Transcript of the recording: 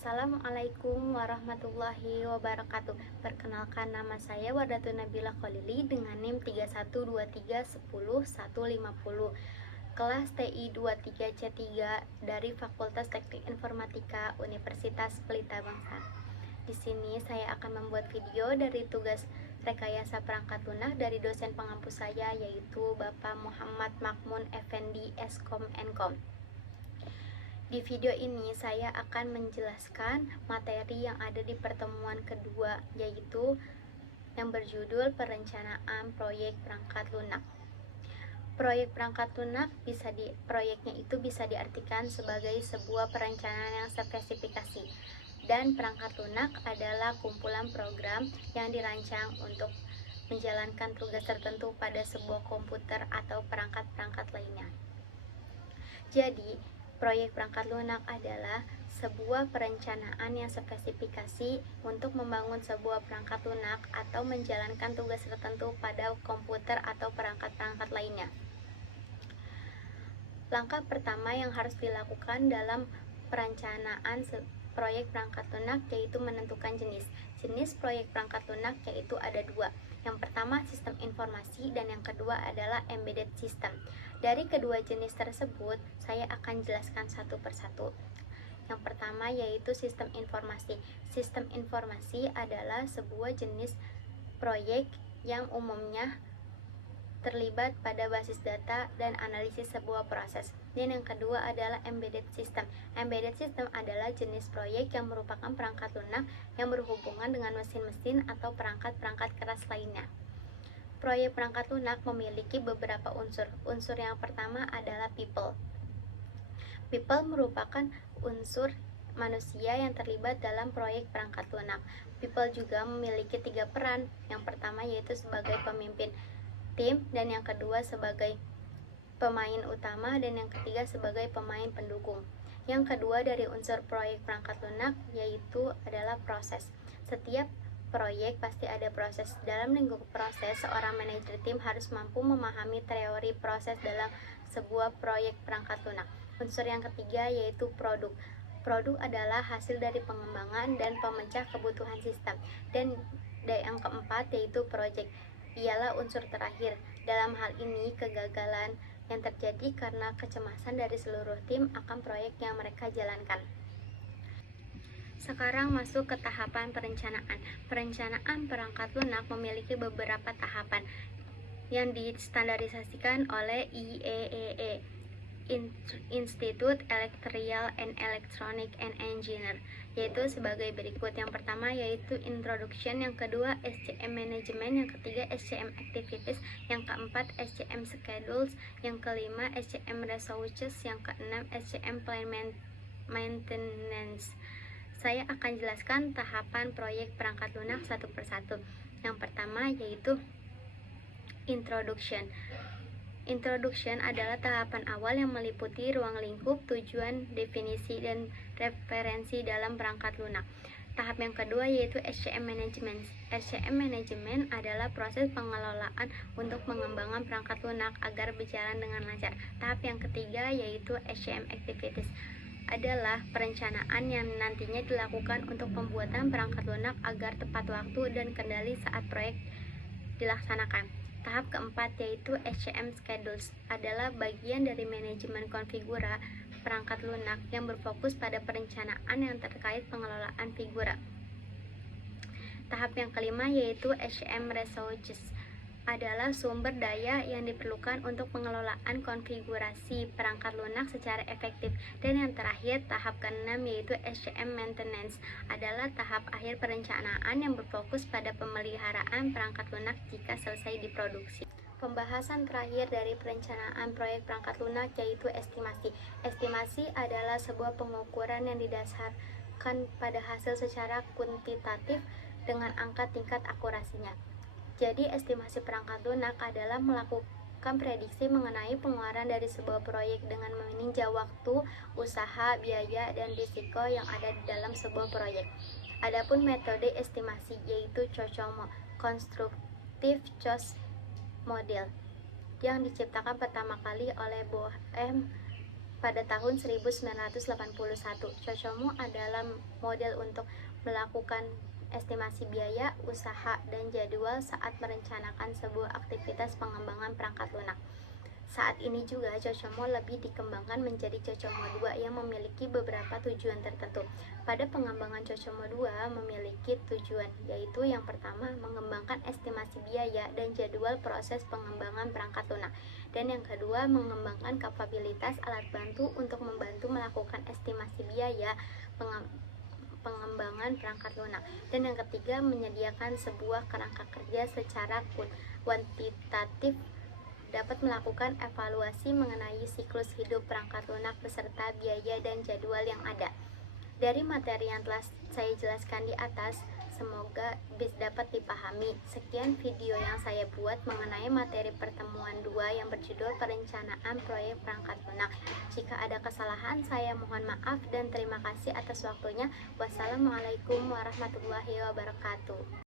Assalamualaikum warahmatullahi wabarakatuh. Perkenalkan, nama saya Wardatun Nabila Khalili dengan NIM 3123100150, kelas TI 23C3 dari Fakultas Teknik Informatika Universitas Pelita Bangsa. Di sini saya akan membuat video dari tugas rekayasa perangkat lunak dari dosen pengampu saya, yaitu Bapak Muhammad Makmun Effendi Eskom Enkom. Di video ini saya akan menjelaskan materi yang ada di pertemuan kedua, yaitu yang berjudul perencanaan proyek perangkat lunak. Proyek perangkat lunak proyeknya itu bisa diartikan sebagai sebuah perencanaan yang spesifikasi, dan perangkat lunak adalah kumpulan program yang dirancang untuk menjalankan tugas tertentu pada sebuah komputer atau perangkat-perangkat lainnya. Jadi, proyek perangkat lunak adalah sebuah perencanaan yang spesifikasi untuk membangun sebuah perangkat lunak atau menjalankan tugas tertentu pada komputer atau perangkat-perangkat lainnya. Langkah pertama yang harus dilakukan dalam perencanaan proyek perangkat lunak yaitu menentukan jenis. Jenis proyek perangkat lunak yaitu ada dua. Yang pertama sistem informasi dan yang kedua adalah embedded system. Dari kedua jenis tersebut, saya akan jelaskan satu persatu. Yang pertama yaitu sistem informasi. Sistem informasi adalah sebuah jenis proyek yang umumnya terlibat pada basis data dan analisis sebuah proses. Dan yang kedua adalah embedded system. Embedded system adalah jenis proyek yang merupakan perangkat lunak yang berhubungan dengan mesin-mesin atau perangkat-perangkat keras lainnya. Proyek perangkat lunak memiliki beberapa unsur. Unsur yang pertama adalah people. People merupakan unsur manusia yang terlibat dalam proyek perangkat lunak. People juga memiliki 3 peran. Yang pertama yaitu sebagai pemimpin tim, dan yang kedua sebagai pemain utama, dan yang ketiga sebagai pemain pendukung. Yang kedua dari unsur proyek perangkat lunak yaitu adalah proses. Setiap proyek pasti ada proses. Dalam lingkup proses, seorang manajer tim harus mampu memahami teori proses dalam sebuah proyek perangkat lunak. Unsur yang ketiga yaitu produk. Produk adalah hasil dari pengembangan dan pemecah kebutuhan sistem. Dan yang keempat yaitu project, ialah unsur terakhir. Dalam hal ini, kegagalan yang terjadi karena kecemasan dari seluruh tim akan proyek yang mereka jalankan. Sekarang masuk ke tahapan perencanaan. Perencanaan perangkat lunak memiliki beberapa tahapan yang distandarisasikan oleh IEEE, Institute Electrical and Electronic and Engineer, yaitu sebagai berikut. Yang pertama yaitu Introduction, yang kedua SCM Management, yang ketiga SCM Activities, yang keempat SCM Schedules, yang kelima SCM Resources, yang keenam SCM Plan Maintenance. Saya akan jelaskan tahapan proyek perangkat lunak satu persatu. Yang pertama yaitu Introduction. Introduction adalah tahapan awal yang meliputi ruang lingkup, tujuan, definisi, dan referensi dalam perangkat lunak. Tahap yang kedua yaitu SCM Management. SCM Management adalah proses pengelolaan untuk mengembangkan perangkat lunak agar berjalan dengan lancar. Tahap yang ketiga yaitu SCM Activities, adalah perencanaan yang nantinya dilakukan untuk pembuatan perangkat lunak agar tepat waktu dan kendali saat proyek dilaksanakan. Tahap keempat yaitu SCM Schedules, adalah bagian dari manajemen konfigura perangkat lunak yang berfokus pada perencanaan yang terkait pengelolaan figura. Tahap yang kelima yaitu SCM Resources, adalah sumber daya yang diperlukan untuk pengelolaan konfigurasi perangkat lunak secara efektif. Dan yang terakhir, tahap keenam yaitu SCM Maintenance, adalah tahap akhir perencanaan yang berfokus pada pemeliharaan perangkat lunak jika selesai diproduksi. Pembahasan terakhir dari perencanaan proyek perangkat lunak yaitu estimasi. Estimasi adalah sebuah pengukuran yang didasarkan pada hasil secara kuantitatif dengan angka tingkat akurasinya. Jadi, estimasi perangkat lunak adalah melakukan prediksi mengenai pengeluaran dari sebuah proyek dengan meninjau waktu, usaha, biaya, dan risiko yang ada di dalam sebuah proyek. Adapun metode estimasi yaitu COCOMO, Constructive Cost Model, yang diciptakan pertama kali oleh Boehm pada tahun 1981. Cocomo adalah model untuk melakukan estimasi biaya, usaha, dan jadwal saat merencanakan sebuah aktivitas pengembangan perangkat lunak. Saat ini juga Cocomo lebih dikembangkan menjadi Cocomo 2 yang memiliki beberapa tujuan tertentu. Pada pengembangan Cocomo 2 memiliki tujuan, yaitu yang pertama mengembangkan estimasi biaya dan jadwal proses pengembangan perangkat lunak. Dan yang kedua mengembangkan kapabilitas alat bantu untuk membantu melakukan estimasi biaya pengembangan perangkat lunak. Dan yang ketiga menyediakan sebuah kerangka kerja secara kuantitatif dapat melakukan evaluasi mengenai siklus hidup perangkat lunak beserta biaya dan jadwal yang ada. Dari materi yang telah saya jelaskan di atas, semoga dapat dipahami. Sekian video yang saya buat mengenai materi pertemuan 2 yang berjudul Perencanaan Proyek Perangkat Lunak. Jika ada kesalahan, saya mohon maaf dan terima kasih atas waktunya. Wassalamualaikum warahmatullahi wabarakatuh.